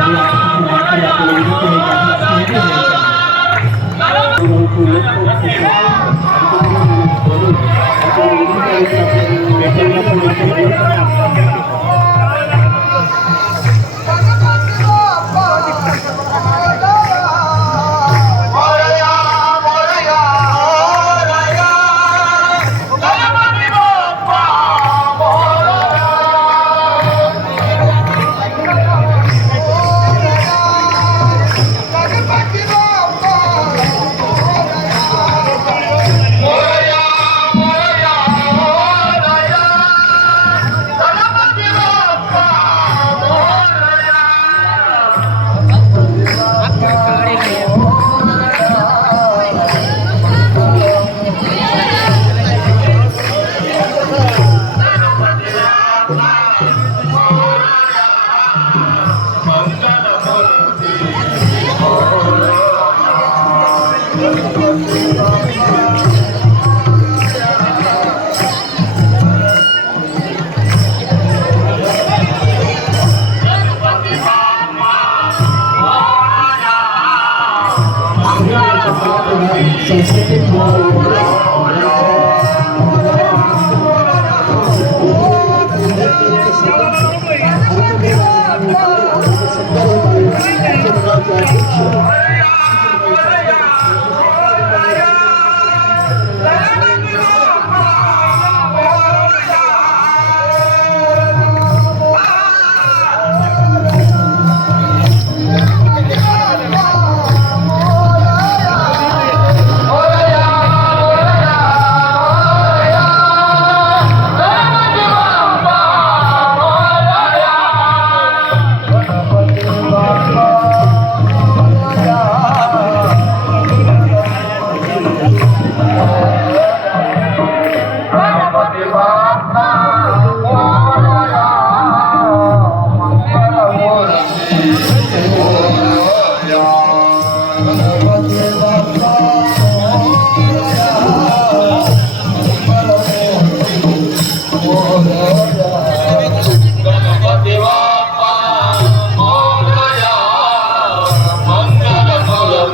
Thank you.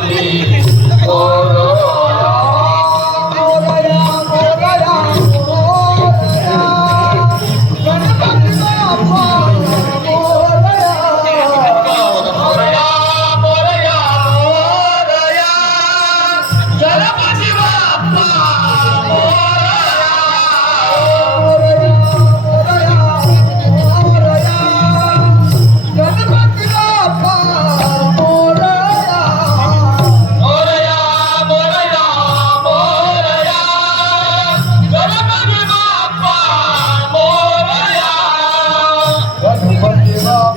Amen. Oh,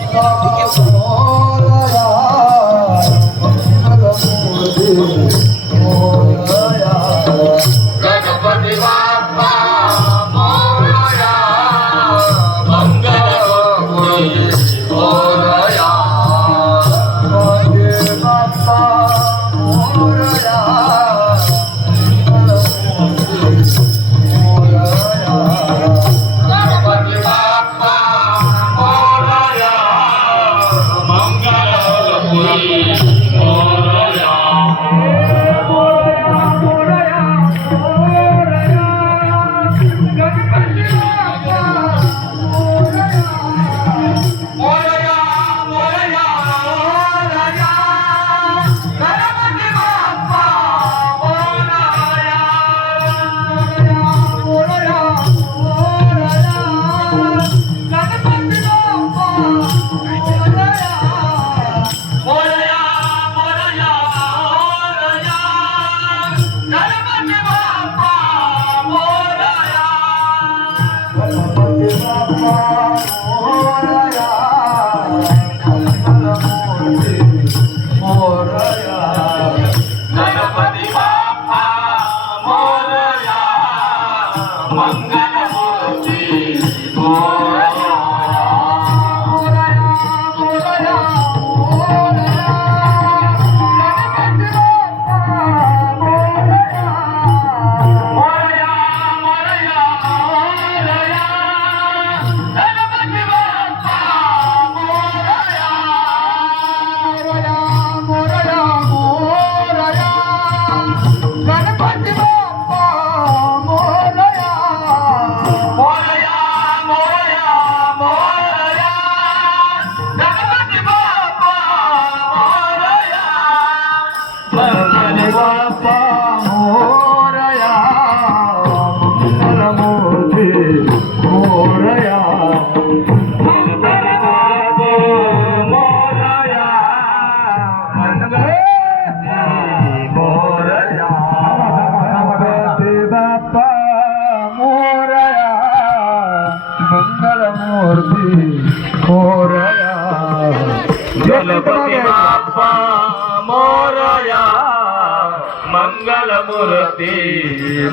ಮಂಗಳ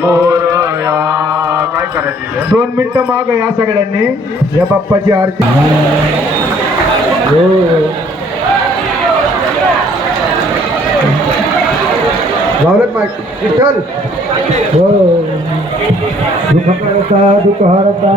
मोरया दोन मिनिटं माग या सगळ्यांनी. या बाप्पाची आरती. लावलं माहिती दुःख करता, दुःख हरता